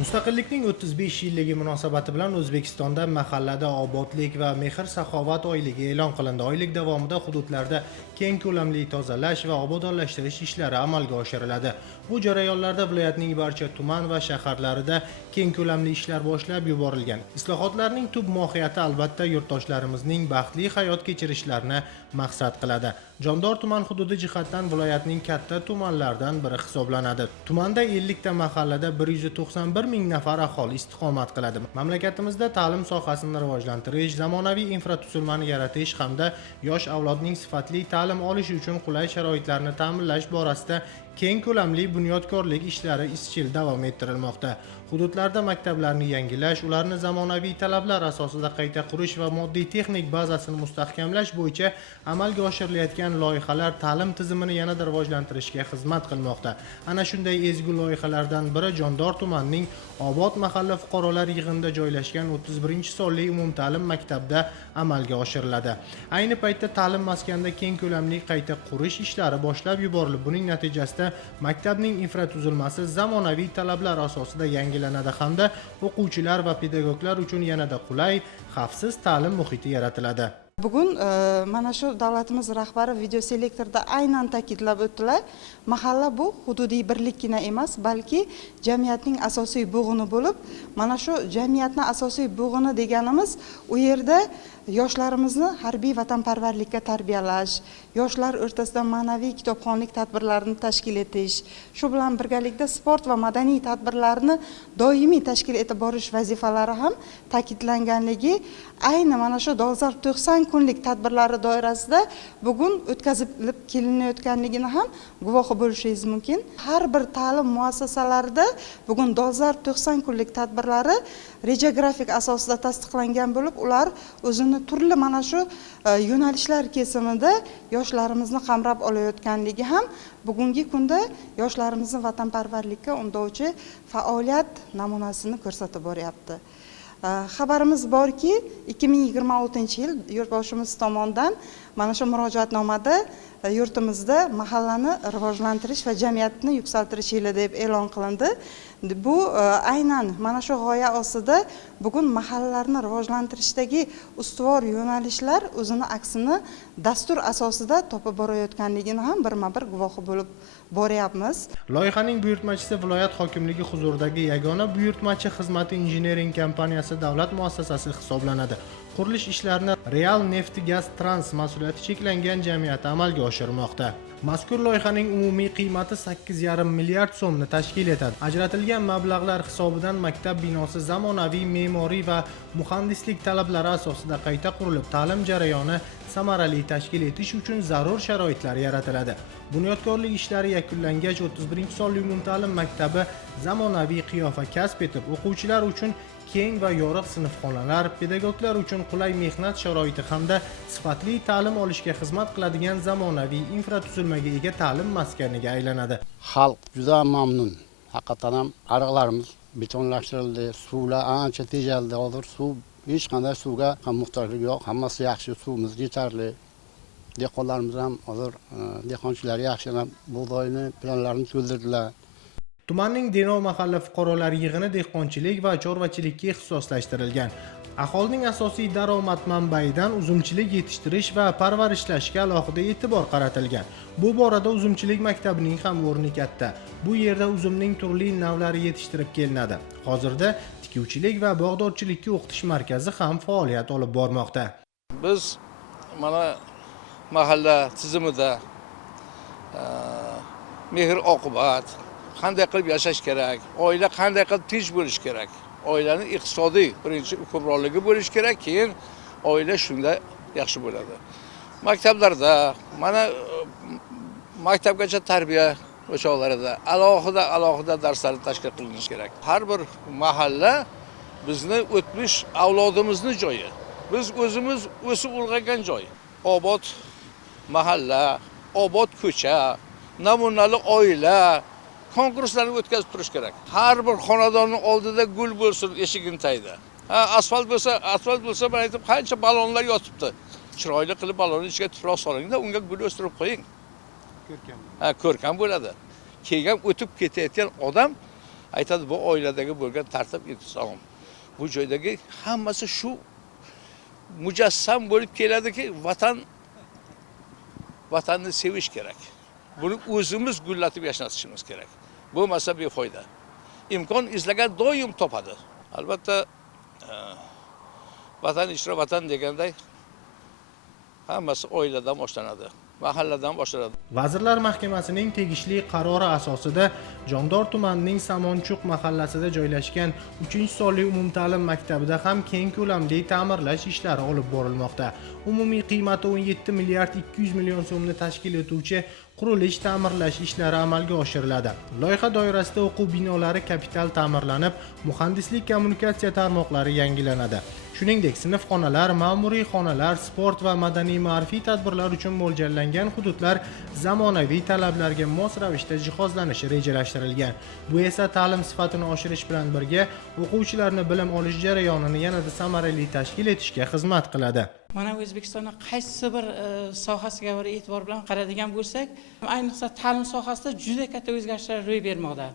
Mustaqillikning 35 yilligi munosabati bilan O'zbekistonda mahallada obodlik va mehr-saxovat oyligi e'lon qilindi. Oylik davomida hududlarda keng ko'lamli tozalash va obodonlashtirish ishlari amalga oshiriladi. Bu jarayonlarda viloyatning barcha tuman va shaharlarida keng ko'lamli ishlar boshlab yuborilgan. Islohotlarning tub mohiyati albatta yurtdoshlarimizning baxtli hayot kechirishlarini maqsad qiladi. Jondor tuman hududi jihatdan viloyatning katta tumanlaridan biri hisoblanadi. Tumanda 50 ta mahallada 191 ming nafar aholi istiqomat qiladi. Mamlakatimizda ta'lim sohasini rivojlantirish, zamonaviy infratuzilmani yaratish hamda yosh avlodning sifatli ta'lim olishi uchun qulay sharoitlarni ta'minlash borasida keng ko'lamli bunyodkorlik ishlari izchil davom ettirilmoqda. Hududlarda maktablarni yangilash, ularni zamonaviy talablar asosida qayta qurish va moddiy texnik bazasini mustahkamlash bo'yicha amalga oshirilayotgan loyihalar ta'lim tizimini yanada rivojlantirishga xizmat qilmoqda. Ana shunday ezgu loyihalardan biri Jondor tumanining Obod mahalla fuqarolar yig'inida joylashgan 31-sonli umumta'lim maktabda amalga oshiriladi. Ayni paytda ta'lim maskanida keng ko'lamli qayta qurish ishlari boshlab yuborilib, buning natijasida maktabning infratuzilmasi zamonaviy talablar asosida yangilanadi hamda o'quvchilar va pedagoglar uchun yanada qulay, xavfsiz ta'lim muhiti yaratiladi. Bugun mana shu davlatimiz rahbari videoselektorda aynan ta'kidlab o'tdilar. Mahalla bu hududiy birlikkina emas, balki jamiyatning asosiy bo'g'ini bo'lib, mana shu jamiyatning asosiy bo'g'ini deganimiz u yerda yoshlarimizni harbiy vatanparvarlikka tarbiyalash, yoshlar o'rtasida ma'naviy kitobxonlik tadbirlarini tashkil etish, shu bilan birgalikda sport va madaniy tadbirlarni doimiy tashkil etib borish vazifalari ham ta'kidlanganligi ayni mana shu dolzarb 90 kunlik tadbirlari doirasida bugun o'tkazilib kelinayotganligini ham guvohi bo'lishingiz mumkin. Har bir ta'lim muassasalarida bugun dolzarb 90 kunlik tadbirlari reja grafik asosida tasdiqlangan bo'lib, ular o'zini turli mana shu yo'nalishlar kesimida yoshlarimizni qamrab olayotganligi ham bugungi kunda yoshlarimizni vatanparvarlikka undovchi faoliyat namunasini ko'rsatib boryapti. Xabarimiz borki, 2026-yil yurtboshimiz tomonidan mana shu murojaatnomada yurtimizda mahallani rivojlantirish va jamiyatni yuksaltirish yili deb e'lon qilindi. Bu aynan mana shu g'oya ostida bugun mahallalarni rivojlantirishdagi ustuvor yo'nalishlar o'zini aksini dastur asosida topib borayotganligini ham birma-bir guvohi bo'lib boryapmiz. Loyihaning buyurtmachisi viloyat hokimligi huzuridagi yagona buyurtmachi xizmati injinering kompaniyasi davlat muassasasi hisoblanadi. Qurilish ishlarini Real Neft Gaz Trans mas'uliyati cheklangan jamiyati amalga oshirmoqda. Mazkur loyihaning umumiy qiymati 8,5 milliard so'mni tashkil etadi. Ajratilgan mablag'lar hisobidan maktab binosi zamonaviy me'moriy va muhandislik talablari asosida qayta qurilib, ta'lim jarayoni samarali tashkil etish uchun zarur sharoitlar yaratiladi. Bunyodkorlik ishlari yakunlangach 31-sonli umumta'lim maktabi zamonaviy qiyofa kasb etib, o'quvchilar uchun keng va yorug' sinfxonalar, pedagoglar uchun qulay mehnat sharoiti hamda sifatli ta'lim olishga xizmat qiladigan zamonaviy infratuzilmaga ega ta'lim maskaniga aylanadi. Xalq juda mamnun. Haqiqatan ham ariqlarimiz betonlashtirildi, suvlar ancha tejaldi. Hozir suv hech qanday suvga muhtojlik yo'q. Hammasi yaxshi, suvimiz yetarli. Dehqonlarimiz ham hozir dehqonchilar yaxshilab bug'doyni planlarini to'ldirdilar. Tumanning Denov mahalla fuqarolar yig'ini dehqonchilik va chorvachilikka ixtisoslashtirilgan. Aholining asosiy daromad manbaidan uzumchilik yetishtirish va parvarishlashga alohida e'tibor qaratilgan. Bu borada uzumchilik maktabining ham o'rni katta. Bu yerda uzumning turli navlari yetishtirib kelinadi. Hozirda tikuvchilik va bog'dorchilikka o'qitish markazi ham faoliyat olib bormoqda. Biz mana mahalla tizimida mehr-oqibat qanday qilib yashash kerak, oila qanday qilib tinch bo'lish kerak, oilaning iqtisodiy birinchi hukmronligi bo'lish kerak, keyin oila shunda yaxshi bo'ladi. Maktablarda, mana maktabgacha tarbiya o'choqlarida alohida darslar tashkil qilinishi kerak. Har bir mahalla bizni o'tmish avlodimizning joyi. Biz o'zimiz o'sib ulg'aygan joy. Obod mahalla, obod ko'cha, namunali oila konkurslarni o'tkazib turish kerak. Har bir xonadonning oldida gul bo'lsin eshigini tagida. Asfalt bo'lsa, men aytib, qancha balonlar yotibdi. Chiroyli qilib balonni ichiga tuproq soling-da, unga gul o'stirib qo'ying. Ko'rkam. Ko'rkam bo'ladi. Kelgan o'tib ketayotgan odam aytadi bu oiladagi bo'lgan tartib intizom, bu joydagi hammasi shu mujassam bo'lib keladiki, vatanni sevish kerak. Buni o'zimiz gullatib yashnatishimiz kerak. Bo'lmasa befoyda. İmkon izlagan doim topadi. Albatta vatan ichra vatan deganday hammasi oiladan boshlanadi, mahalladan boshlanadi. Vazirlar Mahkamasining tegishli qarori asosida Jondor tumanining Samonchuq mahallasida joylashgan 3-sonli umumta'lim maktabida ham keng ko'lamli ta'mirlash ishlari olib borilmoqda. Umumiy qiymati 17 milliard 200 million so'mni tashkil etuvchi qurilish ta'mirlash ishlari amalga oshiriladi. Loyiha doirasida o'quv binolari kapital ta'mirlanib, muhandislik kommunikatsiya tarmoqlari yangilanadi. Shuningdek, sinfxonalar, ma'muriy xonalar, sport va madaniy-ma'rifiy tadbirlar uchun mo'ljallangan hududlar zamonaviy talablarga mos ravishda jihozlanishi rejalashtirilgan. Bu esa ta'lim sifatini oshirish bilan birga o'quvchilarning bilim olish jarayonini yanada samarali tashkil etishga xizmat qiladi. Mana O'zbekistonning qaysi bir sohasiga bir e'tibor bilan qaraydigan bo'lsak, ayniqsa ta'lim sohasida juda katta o'zgarishlar ro'y bermoqda.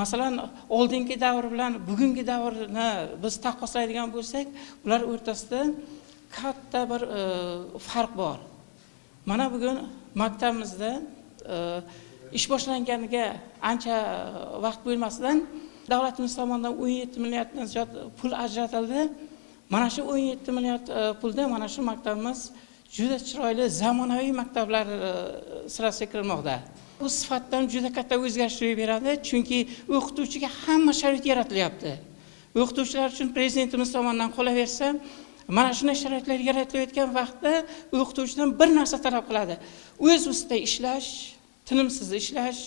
Masalan, oldingi davr bilan bugungi davrni biz taqqoslaydigan bo'lsak, ular o'rtasida katta bir farq bor. Mana bugun maktabimizda ish boshlanganiga ancha vaqt bo'lmasidan davlatimiz tomonidan 17 milliarddan ziyod pul ajratildi. Mana shu 17 milliard pulda mana shu maktabimiz juda chiroyli zamonaviy maktablar sirasiga kirmoqda. Bu sifatdan juda katta o'zgarish ro'y beradi, chunki o'qituvchiga hamma sharoit yaratilyapti. O'qituvchilar uchun prezidentimiz tomonidan qolaversa, mana shunday sharoitlar yaratilayotgan vaqtda o'qituvchidan bir narsa talab qiladi. O'z ustida ishlash, tinimsiz ishlash,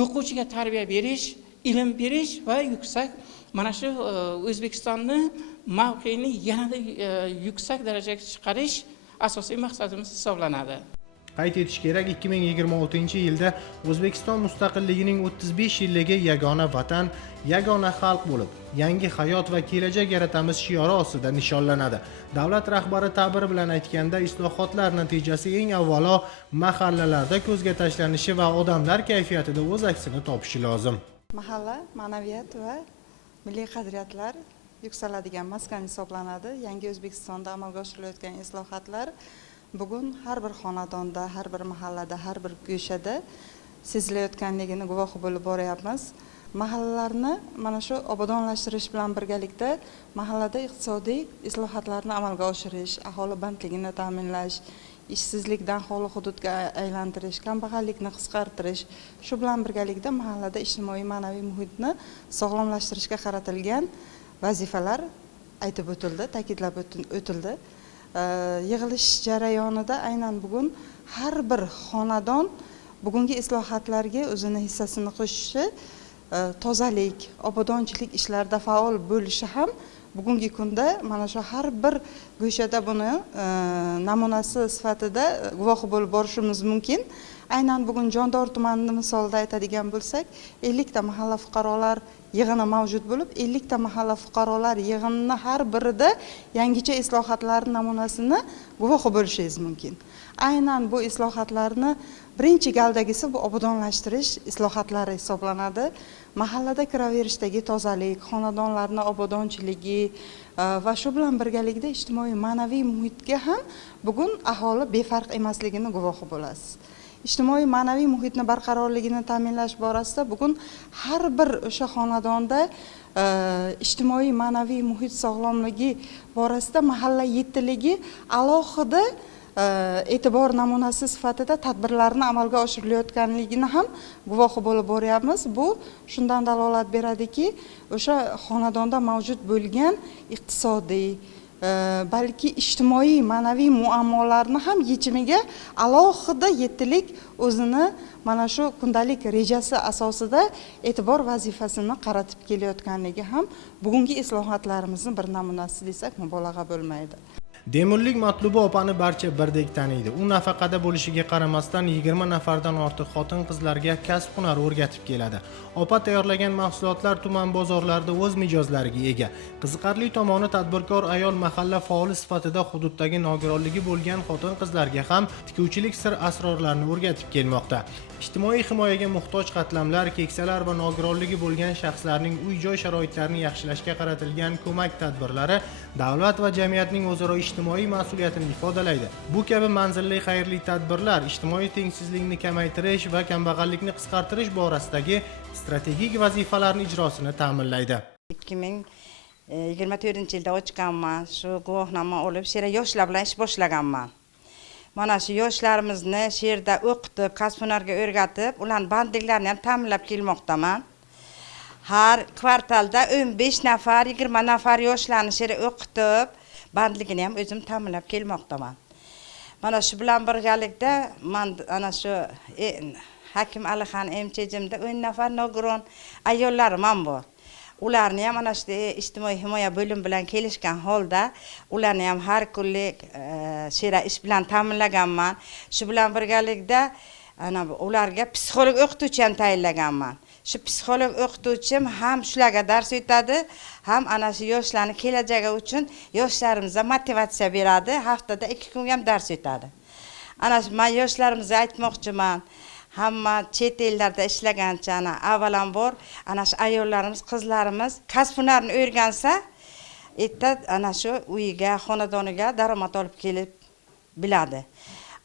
o'quvchiga tarbiya berish, ilm berish va yuksak mana shu O'zbekistonni mavqeini yanada yuksak darajaga chiqarish asosiy maqsadimiz hisoblanadi. Qayd etish kerak, 2026-yilda O'zbekiston mustaqilligining 35 yilligi yagona vatan, yagona xalq bo'lib, yangi hayot va kelajak yaratamiz shiori ostida nishonlanadi. Davlat rahbari ta'biri bilan aytganda, islohotlar natijasi eng avvalo mahallalarda ko'zga tashlanishi va odamlar kayfiyatida o'z aksini topishi lozim. Mahalla ma'naviyat va milliy qadriyatlar yuksaladigan maskan hisoblanadi. Yangi O'zbekistonda amalga oshirilayotgan islohotlar bugun har bir xonadonda, har bir mahallada, har bir go'shada sezilayotganligini guvohi bo'lib boryapmiz. Mahallalarni mana shu obodonlashtirish bilan birgalikda mahallada iqtisodiy islohotlarni amalga oshirish, aholi bandligini ta'minlash, ishsizlikdan xoli hududga aylantirish, kambag'allikni qisqartirish, shu bilan birgalikda mahallada ijtimoiy ma'naviy muhitni sog'lomlashtirishga qaratilgan vazifalar aytib o'tildi, ta'kidlab o'tildi. Yig'ilish jarayonida aynan bugun har bir xonadon bugungi islohotlarga o'zini hissasini qo'shishi, tozalik, obodonchilik ishlarida faol bo'lishi ham bugungi kunda mana shu har bir go'shada buni namunasi sifatida guvohi bo'lib borishimiz mumkin. Aynan bugun Jondor tumanini misolida aytadigan bo'lsak, 50 ta mahalla fuqarolar yig'ini mavjud bo'lib, 50 ta mahalla fuqarolar yig'inini har birida yangicha islohotlar namunasini guvohi bo'lishingiz mumkin. Aynan bu islohotlarni birinchi galdagisi bu obodonlashtirish islohotlari hisoblanadi. Mahallada kiraverishdagi tozalik, xonadonlarni obodonchiligi va shu bilan birgalikda ijtimoiy ma'naviy muhitga ham bugun aholi befarq emasligini guvohi bo'lasiz. Ijtimoiy ma'naviy muhitni barqarorligini ta'minlash borasida bugun har bir o'sha xonadonda ijtimoiy ma'naviy muhit sog'lomligi borasida mahalla yettiligi alohida e'tibor namunasi sifatida tadbirlarni amalga oshirilayotganligini ham guvohi bo'lib boryapmiz. Bu shundan dalolat beradiki, o'sha xonadonda mavjud bo'lgan iqtisodiy balki ijtimoiy ma'naviy muammolarni ham yechimiga alohida yettilik o'zini mana shu kundalik rejasi asosida e'tibor vazifasini qaratib kelayotganligi ham bugungi islohotlarimizning bir namunasi desak mubolag'a bo'lmaydi. Demurlik Matluba opani barcha birdek taniydi. U nafaqada bo'lishiga qaramasdan 20 nafardan ortiq xotin-qizlarga kasb-hunar o'rgatib keladi. Opa tayyorlagan mahsulotlar tuman bozorlarida o'z mijozlariga ega. Qiziqarli tomoni, tadbirkor ayol mahalla faoli sifatida hududdagi nogironligi bo'lgan xotin-qizlarga ham tikuvchilik sir asrorlarini o'rgatib kelmoqda. ijtimoiy himoyaga muhtoj qatlamlar, keksalar va nogironligi bo'lgan shaxslarning uy-joy sharoitlarini yaxshilashga qaratilgan ko'mak tadbirlari davlat va jamiyatning o'zaro ijtimoiy mas'uliyatini ifodalaydi. Bu kabi manzilli xayrli tadbirlar ijtimoiy tengsizlikni kamaytirish va kambag'allikni qisqartirish borasidagi strategik vazifalarni ijrosini ta'minlaydi. 2024-yilda ochganman. Shu guvohnoma olib, shu yerda yoshlar bilan ish boshlaganman. Mana shu yoshlarimizni shu yerda o'qitib, kasb-hunarga o'rgatib, ularning bandliklarni ham ta'minlab kelmoqdaman. Har kvartalda 15 nafar, 20 nafar yoshlarni shu yerda o'qitib, bandligini ham o'zim ta'minlab kelmoqdaman. Mana shu bilan birgalikda men ana shu Hakim Alixon MChimda 10 nafar nogiron ayollarim ham bor. Ularni ham ana shu ijtimoiy himoya bo'lim bilan kelishgan holda ularni ham har kunlik shera ish bilan ta'minlaganman. Shu bilan birgalikda ana ularga psixolog o'qituvchi ham tayinlaganman. Shu psixolog o'qituvchim ham shularga dars o'tadi, ham ana shu yoshlarning kelajagi uchun yoshlarimizga motivatsiya beradi. Haftada 2 kun ham dars o'tadi. Ana shu men yoshlarimizga aytmoqchiman. Hamma chet ellarda ishlagancha avvalambor ana shu ayollarimiz, qizlarimiz kasb-hunarni o'rgansa, erta ana shu uyiga, xonadoniga daromad olib kelib biladi.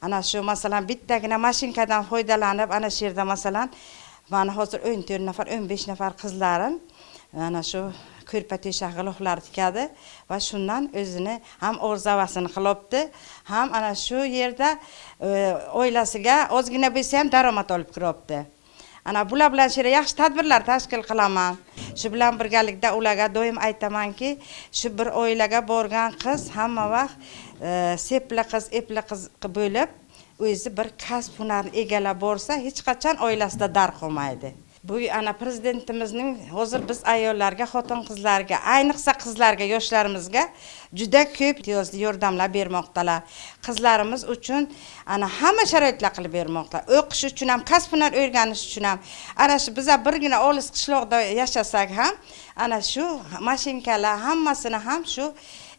Ana shu masalan bittagina mashinkadan foydalanib, ana shu yerda masalan mana hozir 14 nafar, 15 nafar qizlarim ana shu ko'rpa to'shaq g'iloqlar tikadi va shundan o'zini ham o'rzavasini qilibdi, ham ana shu yerda oilasiga ozgina bo'lsa ham daromad olib kiryapti. Ana bular bilan shira yaxshi tadbirlar tashkil qilaman. Shu bilan birgalikda ularga doim aytamanki, shu bir oilaga borgan qiz hamma vaqt sepli qiz, epli qiz bo'lib, o'zi bir kasb-hunarni egallab borsa, hech qachon oilasida dar qolmaydi. Bu ana prezidentimizning hozir biz ayollarga, xotin-qizlarga, ayniqsa qizlarga, yoshlarimizga juda ko'p imtiyozli yordamlar bermoqdalar. Qizlarimiz uchun ana hamma sharoitlar qilib bermoqdalar. O'qish uchun ham, kasb-hunar o'rganish uchun ham. Ana shu biz birgina olis qishloqda yashasak ham, ana shu mashinkalar hammasini ham shu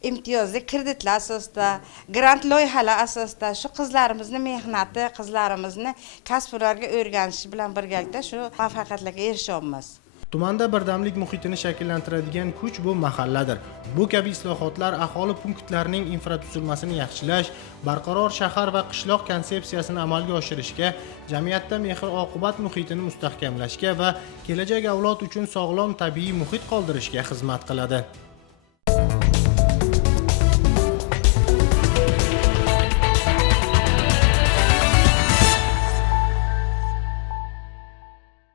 imtiyozli kreditlar asosida, grant loyihalar asosida shu qizlarimizni mehnati, qizlarimizni kasb-hunarga o'rganishi bilan birgalikda shu muvaffaqiyatlarga erishyapmiz. Tumanda birdamlik muhitini shakllantiradigan kuch bu mahalladir. Bu kabi islohotlar aholi punktlarining infratuzilmasini yaxshilash, barqaror shahar va qishloq konsepsiyasini amalga oshirishga, jamiyatda mehr-oqibat muhitini mustahkamlashga va kelajak avlod uchun sog'lom tabiiy muhit qoldirishga xizmat qiladi.